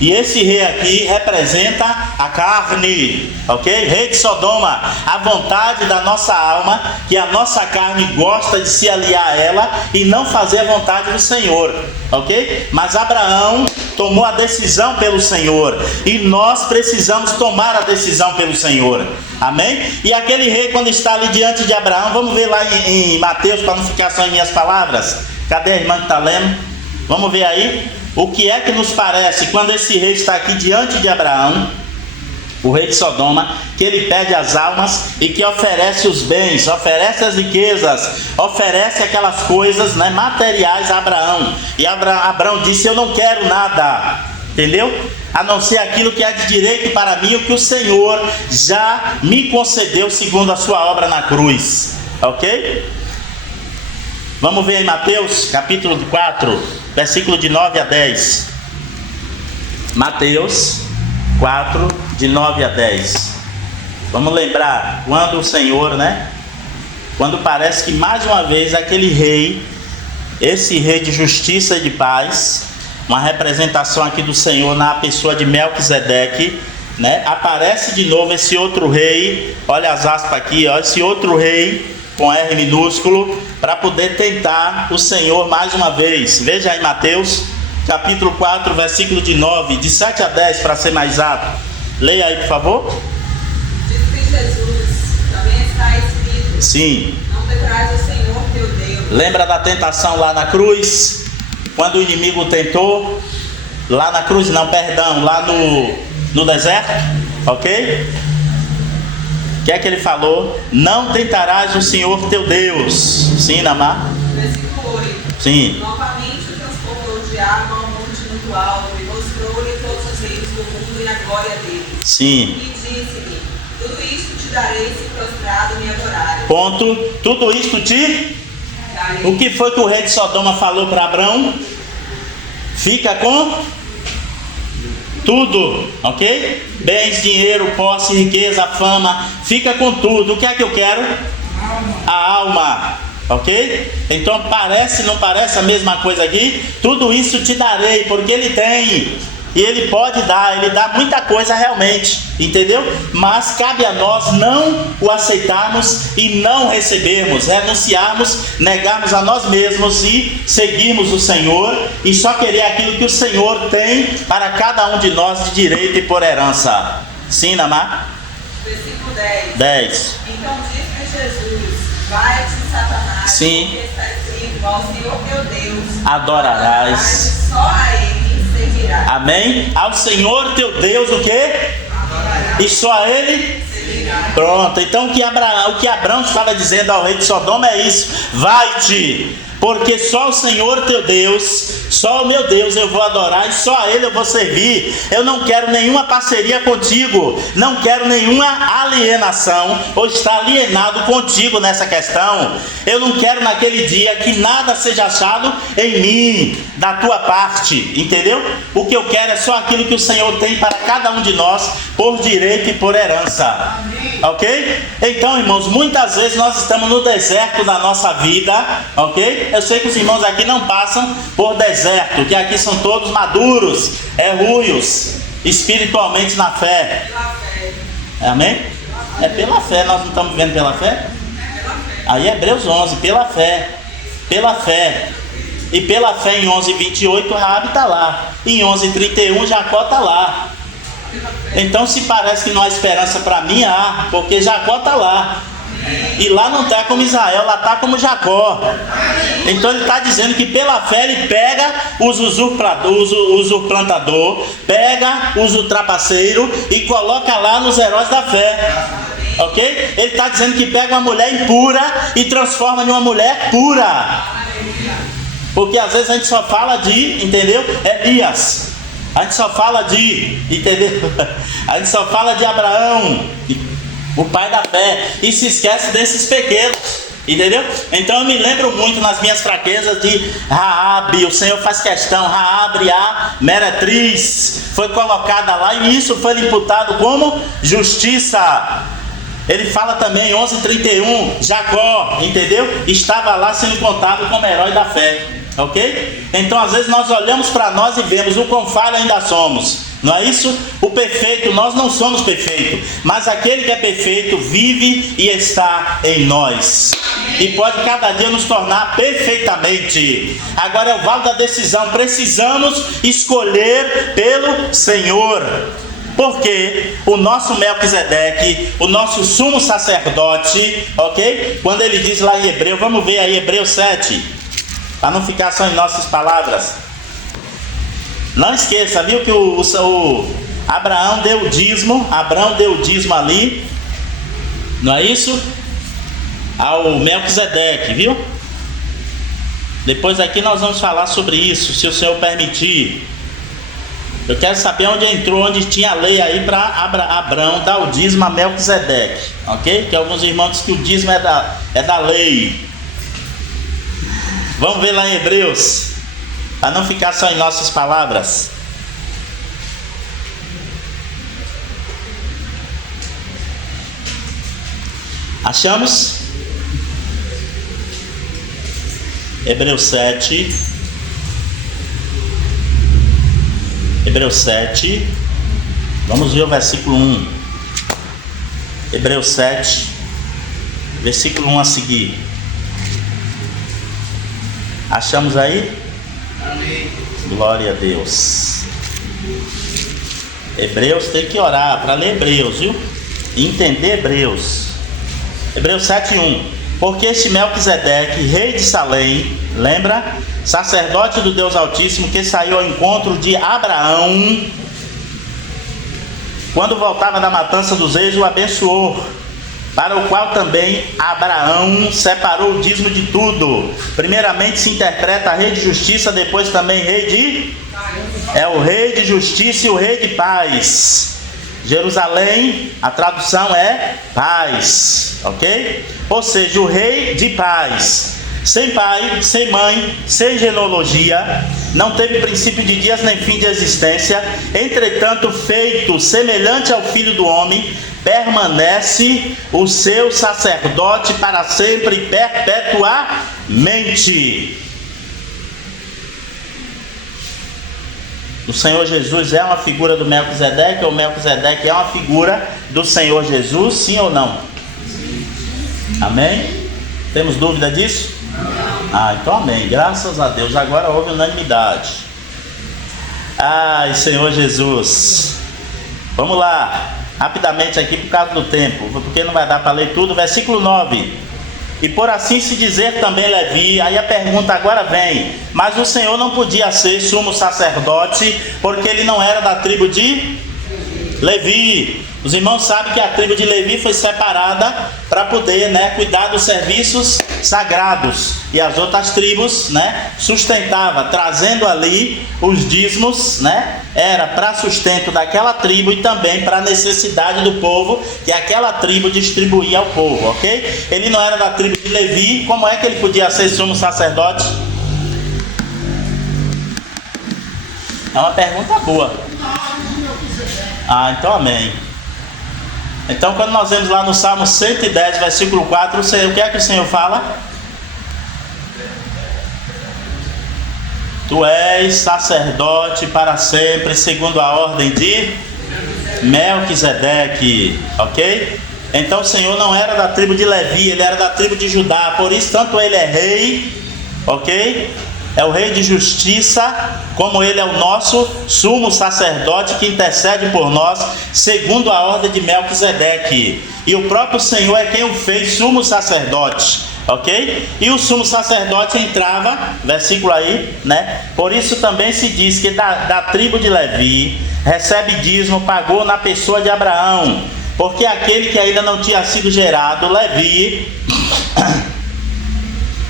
E esse rei aqui representa a carne, ok? Rei de Sodoma, a vontade da nossa alma, que a nossa carne gosta de se aliar a ela e não fazer a vontade do Senhor, ok? Mas Abraão tomou a decisão pelo Senhor, e nós precisamos tomar a decisão pelo Senhor, amém? E aquele rei, quando está ali diante de Abraão, vamos ver lá em Mateus, para não ficar só em minhas palavras. Cadê a irmã que está lendo? Vamos ver aí. O que é que nos parece quando esse rei está aqui diante de Abraão, o rei de Sodoma, que ele pede as almas e que oferece os bens, oferece as riquezas, oferece aquelas coisas, né, materiais a Abraão. E Abraão disse: eu não quero nada, entendeu? A não ser aquilo que é de direito para mim, o que o Senhor já me concedeu segundo a sua obra na cruz, ok? Vamos ver em Mateus capítulo 4, versículo de 9 a 10. Mateus 4, de 9 a 10. Vamos lembrar quando o Senhor, né? Quando parece que mais uma vez aquele rei, esse rei de justiça e de paz, uma representação aqui do Senhor na pessoa de Melquisedeque, né? Aparece de novo esse outro rei, olha as aspas aqui, ó, esse outro rei com R minúsculo, para poder tentar o Senhor mais uma vez. Veja aí Mateus, capítulo 4, versículo de 9, de 7 a 10, para ser mais exato. Leia aí, por favor. Disse Jesus, também está escrito: sim. Não tentarás o Senhor teu Deus. Lembra da tentação lá na cruz? Quando o inimigo tentou, lá na cruz, não, perdão, lá no deserto, ok? O que é que ele falou? Não tentarás o Senhor teu Deus. Sim, Namar? Versículo 8. Sim. Novamente o transportou de água ao monte muito alto e mostrou-lhe todos os reinos do mundo e a glória dele. Sim. E disse-lhe: tudo isto te darei se prostrado me adorares. Ponto. Tudo isto te darei. O que foi que o rei de Sodoma falou para Abraão? Fica com tudo, ok? Bens, dinheiro, posse, riqueza, fama, fica com tudo. O que é que eu quero? A alma, ok? Então parece, não parece a mesma coisa aqui? Tudo isso te darei, porque ele tem, e ele pode dar, ele dá muita coisa realmente, entendeu? Mas cabe a nós não o aceitarmos e não recebermos, renunciarmos, negarmos a nós mesmos e seguirmos o Senhor e só querer aquilo que o Senhor tem para cada um de nós de direito e por herança. Sim, Namar? Versículo 10. 10. Então disse Jesus: vai-te, Satanás, sim. Porque está escrito: ao Senhor teu Deus adorarás, só a ele servirás. Amém? Ao Senhor teu Deus o quê? E só a ele? Pronto, então o que Abraão estava dizendo ao rei de Sodoma é isso: vai-te, porque só o Senhor teu Deus, só o meu Deus eu vou adorar e só a ele eu vou servir. Eu não quero nenhuma parceria contigo, não quero nenhuma alienação ou estar alienado contigo nessa questão. Eu não quero naquele dia que nada seja achado em mim, da tua parte, entendeu? O que eu quero é só aquilo que o Senhor tem para cada um de nós por direito e por herança. Ok? Então, irmãos, muitas vezes nós estamos no deserto da nossa vida, ok? Eu sei que os irmãos aqui não passam por deserto, que aqui são todos maduros, ruios, espiritualmente na fé. Amém? É pela fé, nós não estamos vivendo pela fé? Aí Hebreus 11, pela fé. Pela fé. E pela fé em 11:28 Raabe está lá. Em 11:31 Jacó está lá. Então se parece que não há esperança para mim, porque Jacó está lá. E lá não está como Israel, lá está como Jacó. Então ele está dizendo que pela fé ele pega os usurpantador, pega os ultrapaceiros e coloca lá nos heróis da fé. Ok? Ele está dizendo que pega uma mulher impura e transforma em uma mulher pura. Porque às vezes a gente só fala de, entendeu? Elias. A gente só fala de, entendeu? A gente só fala de Abraão. o pai da fé, e se esquece desses pequenos, entendeu? Então eu me lembro muito nas minhas fraquezas de Raabe. O Senhor faz questão, Raabe, a meretriz, foi colocada lá e isso foi lhe imputado como justiça. Ele fala também em 11:31, Jacó, entendeu? Estava lá sendo contado como herói da fé, ok? Então às vezes nós olhamos para nós e vemos o quão falho ainda somos, não é isso? O perfeito, nós não somos perfeitos, mas aquele que é perfeito vive e está em nós, e pode cada dia nos tornar perfeitamente. Agora é o vale da decisão, precisamos escolher pelo Senhor. Porque o nosso Melquisedeque, o nosso sumo sacerdote, ok? Quando ele diz lá em Hebreu, vamos ver aí Hebreus 7, para não ficar só em nossas palavras. Não esqueça, viu, que o Abraão deu o dízimo ali, não é isso? Ao Melquisedeque, viu? Depois aqui nós vamos falar sobre isso, se o Senhor permitir. Eu quero saber onde entrou, onde tinha a lei aí para Abraão dar o dízimo a Melquisedeque, ok? Que alguns irmãos dizem que o dízimo é da lei. Vamos ver lá em Hebreus, para não ficar só em nossas palavras. Achamos? Hebreus 7. Hebreus 7, vamos ver o versículo 1. Hebreus 7, versículo 1 a seguir. Achamos aí? Amém. Glória a Deus. Hebreus, tem que orar para ler Hebreus, viu? E entender Hebreus. Hebreus 7, 1. Porque este Melquisedeque, rei de Salém, lembra? Sacerdote do Deus Altíssimo, que saiu ao encontro de Abraão, quando voltava da matança dos reis, o abençoou, para o qual também Abraão separou o dízimo de tudo. Primeiramente se interpreta rei de justiça, depois também é o rei de justiça e o rei de paz. Jerusalém, a tradução é paz, ok? Ou seja, o rei de paz, sem pai, sem mãe, sem genealogia, não teve princípio de dias nem fim de existência, entretanto feito semelhante ao Filho do Homem, permanece o seu sacerdote para sempre e perpetuamente. O Senhor Jesus é uma figura do Melquisedeque, ou o Melquisedeque é uma figura do Senhor Jesus, sim ou não? Amém? Temos dúvida disso? Então amém, graças a Deus. Agora houve unanimidade. Ai, Senhor Jesus. Vamos lá, rapidamente aqui por causa do tempo, porque não vai dar para ler tudo. Versículo 9. E por assim se dizer também Levi. Aí a pergunta agora vem: mas o Senhor não podia ser sumo sacerdote, porque ele não era da tribo de Levi. Os irmãos sabem que a tribo de Levi foi separada para poder, cuidar dos serviços sagrados, e as outras tribos, sustentava, trazendo ali os dízimos, era para sustento daquela tribo e também para a necessidade do povo que aquela tribo distribuía ao povo, ok? Ele não era da tribo de Levi, como é que ele podia ser sumo sacerdote? É uma pergunta boa. Então amém. Então quando nós vemos lá no Salmo 110, versículo 4, o que é que o Senhor fala? Tu és sacerdote para sempre, segundo a ordem de Melquisedeque, ok? Então o Senhor não era da tribo de Levi, ele era da tribo de Judá, por isso tanto ele é rei, ok? É o rei de justiça, como ele é o nosso sumo sacerdote que intercede por nós, segundo a ordem de Melquisedeque. E o próprio Senhor é quem o fez sumo sacerdote, ok? E o sumo sacerdote entrava, versículo aí, Por isso também se diz que da tribo de Levi recebe dízimo, pagou na pessoa de Abraão, porque aquele que ainda não tinha sido gerado, Levi,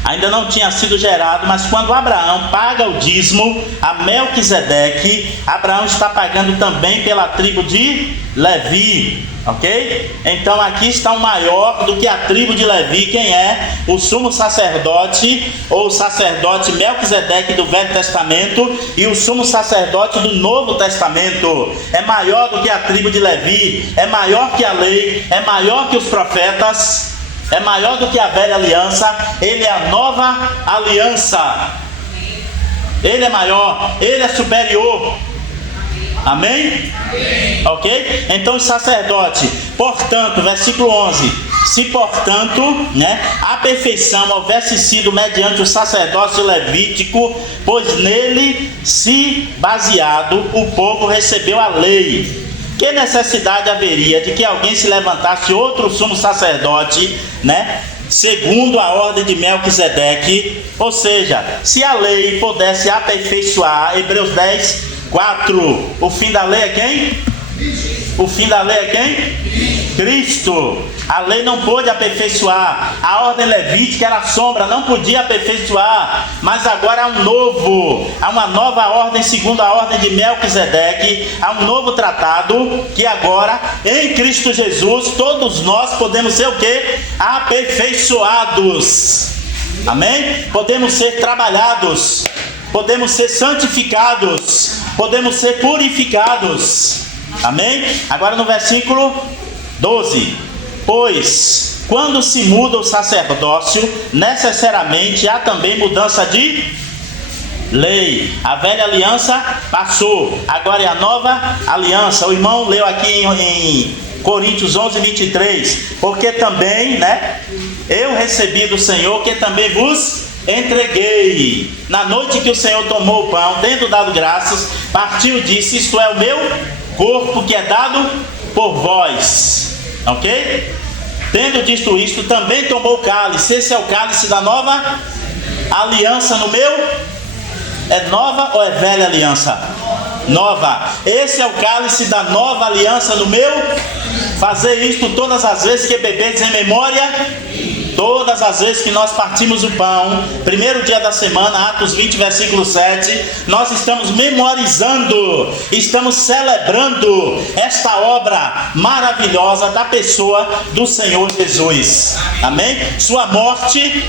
ainda não tinha sido gerado, mas quando Abraão paga o dízimo a Melquisedeque, Abraão está pagando também pela tribo de Levi, ok? Então aqui está um maior do que a tribo de Levi. Quem é? O sumo sacerdote, ou o sacerdote Melquisedeque do Velho Testamento, e o sumo sacerdote do Novo Testamento. É maior do que a tribo de Levi, é maior que a lei, é maior que os profetas, é maior do que a velha aliança. Ele é a nova aliança. Ele é maior, ele é superior. Amém? Amém. Ok? Então o sacerdote, portanto, versículo 11: se portanto, a perfeição houvesse sido mediante o sacerdócio levítico, pois nele se baseado o povo recebeu a lei, que necessidade haveria de que alguém se levantasse outro sumo sacerdote, segundo a ordem de Melquisedeque? Ou seja, se a lei pudesse aperfeiçoar, Hebreus 10, 4, o fim da lei é quem? O fim da lei é quem? Cristo. A lei não pôde aperfeiçoar. A ordem levítica era sombra, não podia aperfeiçoar. Mas agora há um novo, há uma nova ordem segundo a ordem de Melquisedeque. Há um novo tratado que agora, em Cristo Jesus, todos nós podemos ser o quê? Aperfeiçoados. Amém? Podemos ser trabalhados, podemos ser santificados, podemos ser purificados. Amém? Agora no versículo 12: pois quando se muda o sacerdócio, necessariamente há também mudança de lei. A velha aliança passou, agora é a nova aliança. O irmão leu aqui em Coríntios 11, 23: porque também, eu recebi do Senhor que também vos entreguei. Na noite que o Senhor tomou o pão, tendo dado graças, partiu e disse: isto é o meu corpo que é dado por vós. Ok? Tendo dito isto, também tomou o cálice. Esse é o cálice da nova aliança no meu. É nova ou é velha aliança? Nova. Esse é o cálice da nova aliança no meu. Fazer isto todas as vezes que bebedes em memória. Todas as vezes que nós partimos o pão, primeiro dia da semana, Atos 20, versículo 7, nós estamos memorizando, estamos celebrando esta obra maravilhosa da pessoa do Senhor Jesus. Amém? Sua morte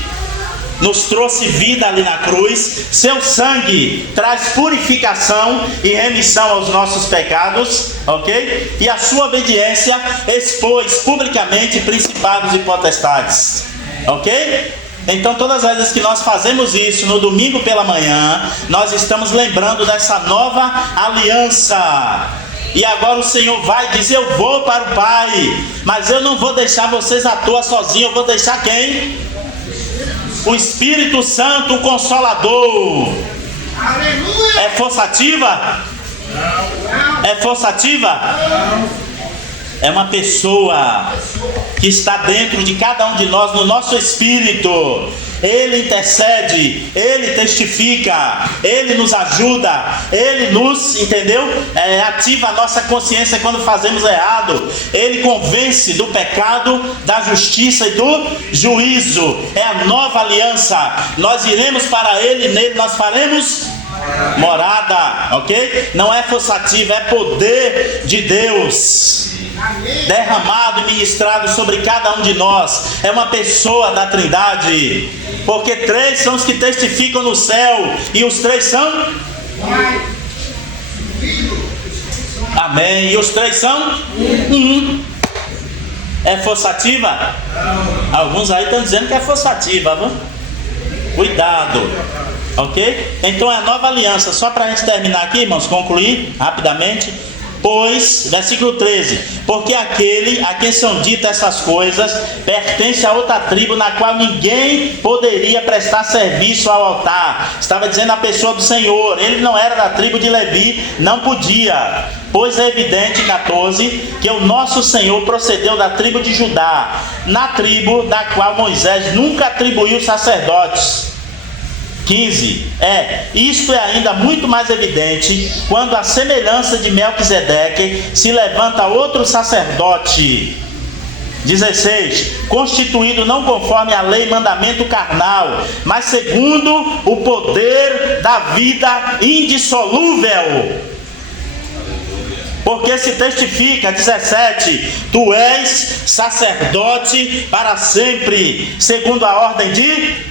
nos trouxe vida ali na cruz, seu sangue traz purificação e remissão aos nossos pecados, ok? E a sua obediência expôs publicamente principados e potestades. Ok? Então todas as vezes que nós fazemos isso no domingo pela manhã, nós estamos lembrando dessa nova aliança. E agora o Senhor vai dizer: eu vou para o Pai, mas eu não vou deixar vocês à toa sozinhos. Eu vou deixar quem? O Espírito Santo, o Consolador. Aleluia. É forçativa? É forçativa? É uma pessoa que está dentro de cada um de nós, no nosso espírito. Ele intercede, ele testifica, ele nos ajuda, ele nos, ativa a nossa consciência quando fazemos errado. Ele convence do pecado, da justiça e do juízo. É a nova aliança. Nós iremos para ele, nele nós faremos morada, ok? Não é forçativo, é poder de Deus derramado e ministrado sobre cada um de nós. É uma pessoa da Trindade, porque três são os que testificam no céu, e os três são amém, e os três são É forçativa? Alguns aí estão dizendo que é forçativa, viu? Cuidado, ok? Então é a nova aliança. Só para a gente terminar aqui, irmãos, concluir rapidamente. Pois, versículo 13: porque aquele a quem são ditas essas coisas pertence a outra tribo, na qual ninguém poderia prestar serviço ao altar. Estava dizendo a pessoa do Senhor. Ele não era da tribo de Levi, não podia. Pois é evidente, 14, que o nosso Senhor procedeu da tribo de Judá, na tribo da qual Moisés nunca atribuiu sacerdotes. 15. Isto é ainda muito mais evidente quando, a semelhança de Melquisedeque, se levanta outro sacerdote 16. Constituído não conforme a lei e mandamento carnal, mas segundo o poder da vida indissolúvel. Porque se testifica, 17, tu és sacerdote para sempre, segundo a ordem de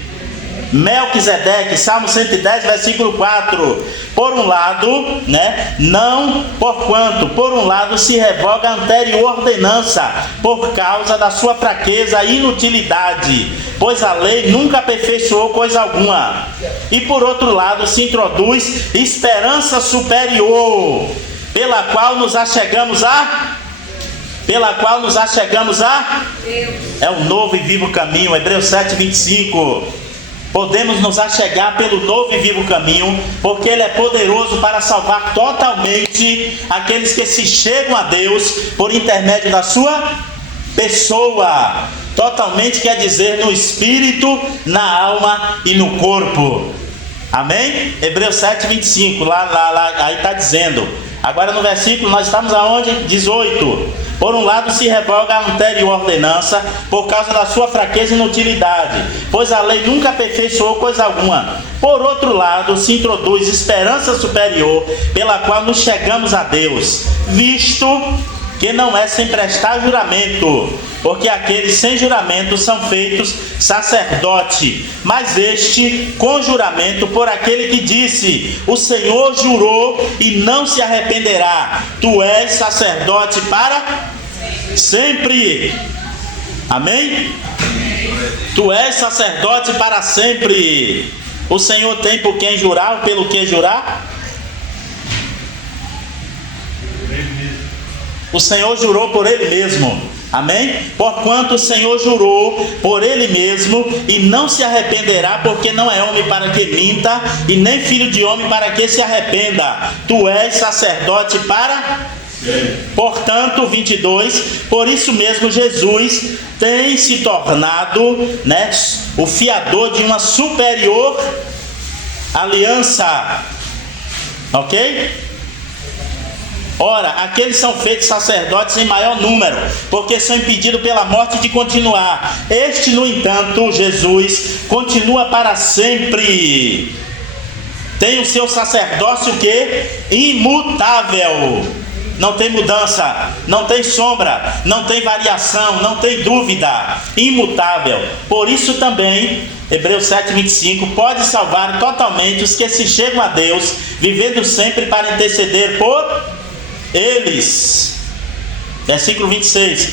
Melquisedeque, Salmo 110, versículo 4. Por um lado, não porquanto, por um lado se revoga a anterior ordenança, por causa da sua fraqueza e inutilidade, pois a lei nunca aperfeiçoou coisa alguma. E por outro lado se introduz esperança superior, pela qual nos achegamos a Deus. É o novo e vivo caminho, Hebreus 7, 25. Podemos nos achegar pelo novo e vivo caminho, porque Ele é poderoso para salvar totalmente aqueles que se chegam a Deus por intermédio da sua pessoa. Totalmente quer dizer no espírito, na alma e no corpo. Amém? Hebreus 7, 25. Aí está dizendo. Agora no versículo nós estamos aonde? 18. Por um lado se revoga a anterior ordenança por causa da sua fraqueza e inutilidade, pois a lei nunca aperfeiçoou coisa alguma. Por outro lado se introduz esperança superior, pela qual nos chegamos a Deus, visto que não é sem prestar juramento, porque aqueles sem juramento são feitos sacerdote, mas este com juramento por aquele que disse: o Senhor jurou e não se arrependerá, tu és sacerdote para sempre. Amém? Tu és sacerdote para sempre. O Senhor tem por quem jurar ou pelo que jurar? O Senhor jurou por Ele mesmo. Amém? Porquanto o Senhor jurou por Ele mesmo e não se arrependerá, porque não é homem para que minta, e nem filho de homem para que se arrependa. Tu és sacerdote para... Portanto, 22, por isso mesmo Jesus tem se tornado, o fiador de uma superior aliança. Ok? Ora, aqueles são feitos sacerdotes em maior número, porque são impedidos pela morte de continuar. Este, no entanto, Jesus, continua para sempre. Tem o seu sacerdócio imutável. Não tem mudança, não tem sombra, não tem variação, não tem dúvida. Imutável. Por isso também, Hebreus 7, 25, pode salvar totalmente os que se chegam a Deus, vivendo sempre para interceder por eles. Versículo 26.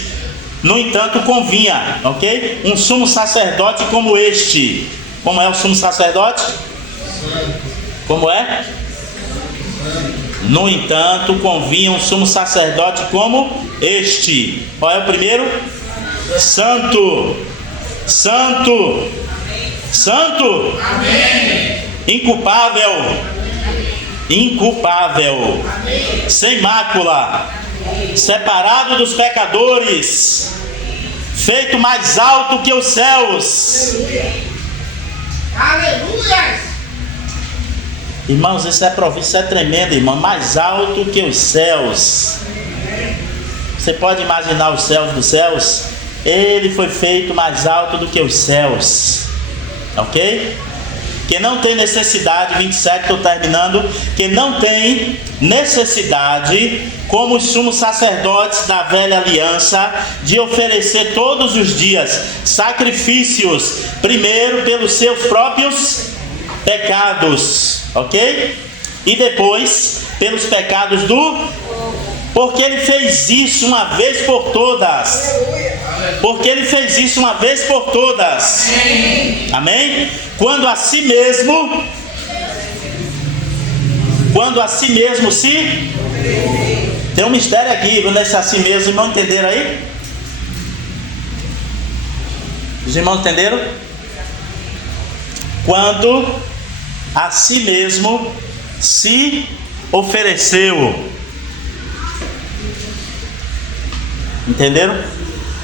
No entanto convinha, ok? Um sumo sacerdote como este. Como é o sumo sacerdote? Como é? No entanto convinha um sumo sacerdote como este. Qual é o primeiro? Santo. Santo. Santo. Amém. Inculpável. Inculpável, amém. Sem mácula, separado dos pecadores, feito mais alto que os céus. Aleluia! Irmãos, isso é tremendo, irmão. Mais alto que os céus. Você pode imaginar os céus dos céus? Ele foi feito mais alto do que os céus. Ok? Que não tem necessidade, 27, estou terminando, que não tem necessidade, como os sumos sacerdotes da velha aliança, de oferecer todos os dias sacrifícios, primeiro pelos seus próprios pecados, ok? E depois pelos pecados porque Ele fez isso uma vez por todas. Porque Ele fez isso uma vez por todas. Amém? Quando a si mesmo se... Tem um mistério aqui, nesse a si mesmo. Os irmãos entenderam aí? Os irmãos entenderam? Quando a si mesmo se ofereceu. Entenderam?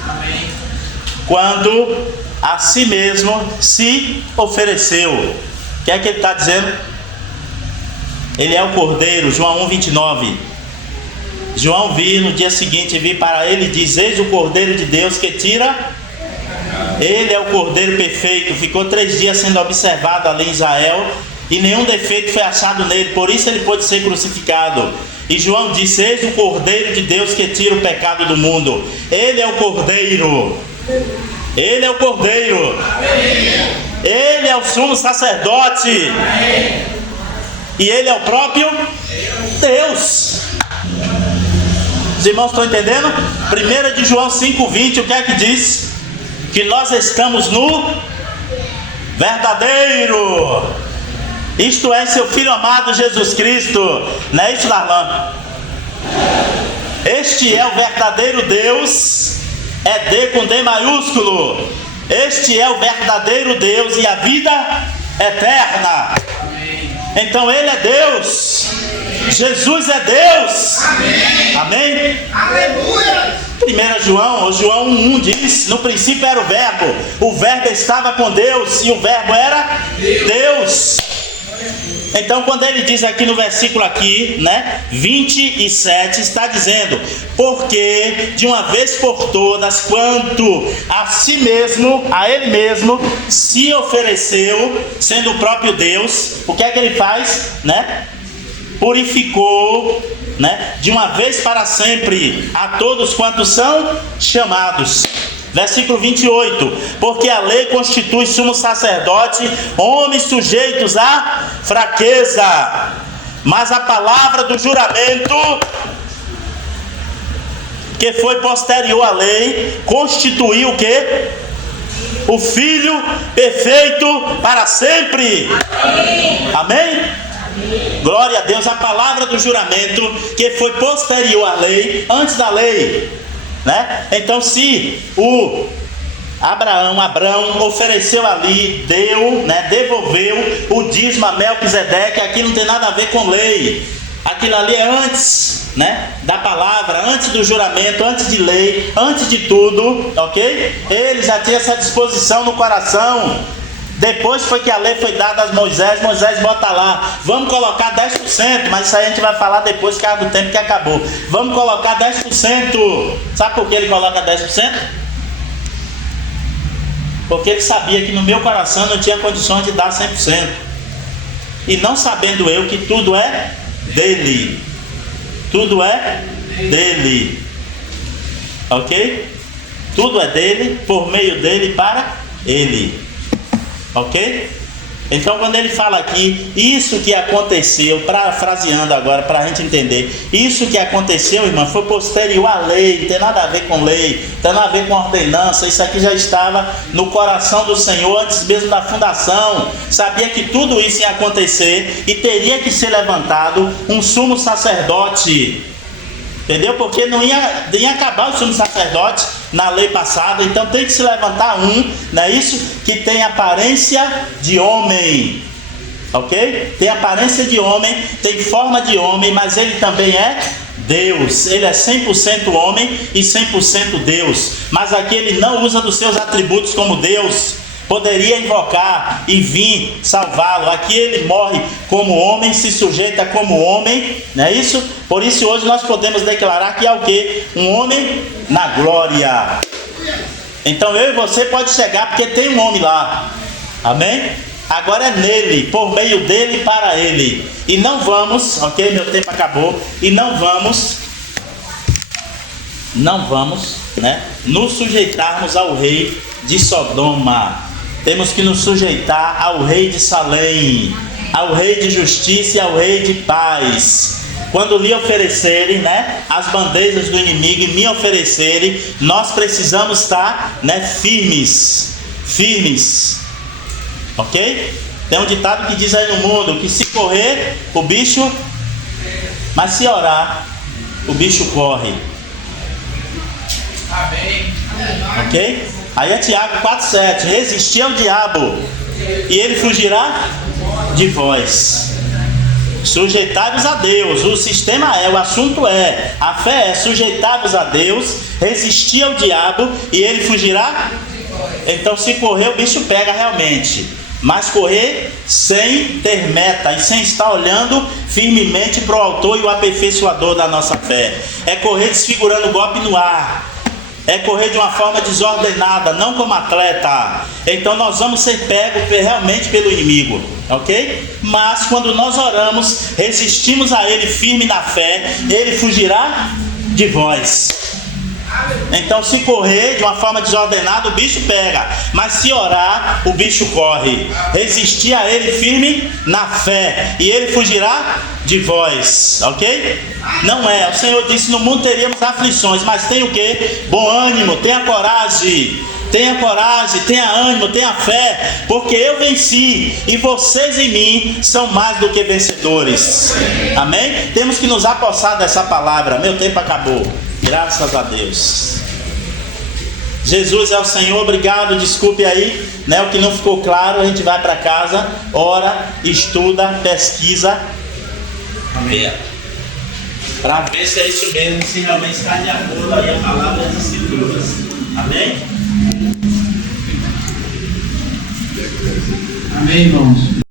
Amém. Quando a si mesmo se ofereceu. O que é que ele está dizendo? Ele é o Cordeiro, João 1, 29. João viu no dia seguinte, vi para ele, diz: eis o Cordeiro de Deus que tira. Ele é o Cordeiro perfeito. Ficou 3 dias sendo observado ali em Israel, e nenhum defeito foi achado nele, por isso ele pôde ser crucificado. E João disse: eis o Cordeiro de Deus que tira o pecado do mundo. Ele é o Cordeiro. Ele é o Cordeiro. Ele é o sumo sacerdote. E ele é o próprio Deus. Os irmãos estão entendendo? 1 de João 5,20, o que é que diz? Que nós estamos no verdadeiro, isto é, em seu Filho amado Jesus Cristo. Não é isso, Darlan? Este é o verdadeiro Deus. É D com D maiúsculo. Este é o verdadeiro Deus e a vida eterna. Então ele é Deus. Jesus é Deus. Amém? Aleluia. 1 João 1 diz: no princípio era o verbo estava com Deus e o verbo era Deus. Então quando ele diz aqui no versículo aqui, né, 27, está dizendo: porque de uma vez por todas, quanto a si mesmo, a ele mesmo, se ofereceu, sendo o próprio Deus, o que é que ele faz, né? Purificou, né, de uma vez para sempre a todos quantos são chamados. Versículo 28, porque a lei constitui sumo sacerdote homens sujeitos à fraqueza, mas a palavra do juramento, que foi posterior à lei, constituiu o quê? O Filho perfeito para sempre. Amém? Glória a Deus. A palavra do juramento, que foi posterior à lei, antes da lei, né? Então, se o Abraão ofereceu ali, deu, né, devolveu o dízimo a Melquisedeque, aqui não tem nada a ver com lei. Aquilo ali é antes, né, da palavra, antes do juramento, antes de lei, antes de tudo, ok? Ele já tinha essa disposição no coração. Depois foi que a lei foi dada a Moisés. Moisés bota lá: vamos colocar 10%, mas isso aí a gente vai falar depois, que é do tempo que acabou. Vamos colocar 10%. Sabe por que ele coloca 10%? Porque ele sabia que no meu coração não tinha condições de dar 100%. E não sabendo eu que tudo é dele. Tudo é dele. Ok? Tudo é dele, por meio dele, para ele. Ok? Então quando ele fala aqui, isso que aconteceu, parafraseando agora para a gente entender, isso que aconteceu, irmão, foi posterior à lei, não tem nada a ver com lei, não tem nada a ver com ordenança. Isso aqui já estava no coração do Senhor antes mesmo da fundação. Sabia que tudo isso ia acontecer e teria que ser levantado um sumo sacerdote. Entendeu? Porque não ia acabar o sumo sacerdote na lei passada. Então tem que se levantar um, não é isso? Que tem aparência de homem. Ok? Tem aparência de homem, tem forma de homem, mas ele também é Deus. Ele é 100% homem e 100% Deus. Mas aqui ele não usa dos seus atributos como Deus. Poderia invocar e vir salvá-lo. Aqui ele morre como homem, se sujeita como homem, não é isso? Por isso hoje nós podemos declarar que é o quê? Um homem na glória. Então eu e você pode chegar, porque tem um homem lá. Amém? Agora é nele, por meio dele, para ele. E não vamos, ok? Meu tempo acabou. E não vamos, né, nos sujeitarmos ao rei de Sodoma. Temos que nos sujeitar ao rei de Salém, ao rei de justiça e ao rei de paz. Quando lhe oferecerem, né, as bandejas do inimigo e me oferecerem, nós precisamos estar, né, firmes. Ok? Tem um ditado que diz aí no mundo que se correr, o bicho, mas se orar, o bicho corre. Amém. Ok? Aí é Tiago 4,7: resistir ao diabo e ele fugirá de vós. Sujeitai-vos a Deus. O sistema o assunto a fé é sujeitai-vos a Deus, resistir ao diabo e ele fugirá. Então se correr, o bicho pega realmente. mas correr sem ter meta e sem estar olhando firmemente para o autor e o aperfeiçoador da nossa fé. É correr desfigurando o golpe no ar. É correr de uma forma desordenada, não como atleta. Então nós vamos ser pegos realmente pelo inimigo, ok? Mas quando nós oramos, resistimos a ele firme na fé, ele fugirá de vós. Então se correr de uma forma desordenada, o bicho pega. Mas se orar, o bicho corre. Resistir a ele firme na fé, e ele fugirá de vós, ok? Não é, o Senhor disse: no mundo teríamos aflições, mas tem o que? Bom ânimo, tenha coragem, tenha ânimo, tenha fé, porque eu venci e vocês em mim são mais do que vencedores. Amém? Temos que nos apossar dessa palavra. Meu tempo acabou, graças a Deus. Jesus é o Senhor, obrigado, desculpe aí, né, o que não ficou claro. A gente vai para casa, ora, estuda, pesquisa, amém, para ver se é isso mesmo, se realmente está de acordo aí a palavra das Escrituras. Amém? Amém, irmãos.